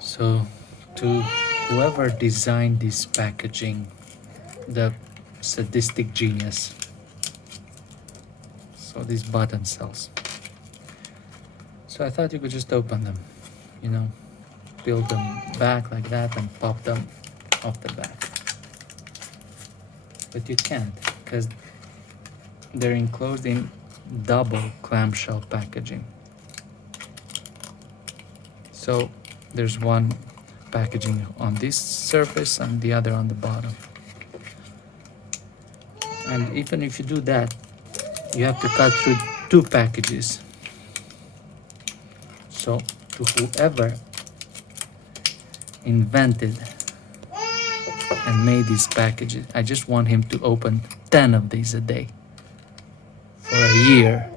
So to whoever designed this packaging, the sadistic genius. So these button cells. So I thought you could just open them, you know, peel them back like that and pop them off the back. But you can't, because they're enclosed in double clamshell packaging. So there's one packaging on this surface and the other on the bottom. And even if you do that, you have to cut through two packages. So to whoever invented and made these packages, I just want him to open 10 of these a day for a year.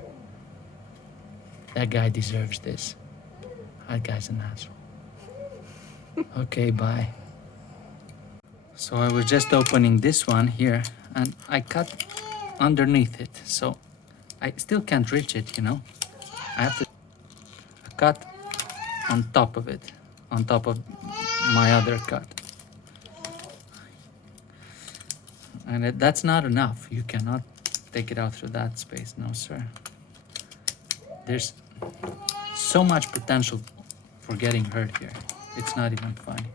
That guy deserves this. That guy's an asshole. Okay, bye. So I was just opening this one here and I cut underneath it, so I still can't reach it, you know. I have to cut on top of it, on top of my other cut. And that's not enough. You cannot take it out through that space, no sir. There's so much potential for getting hurt here. It's not even funny.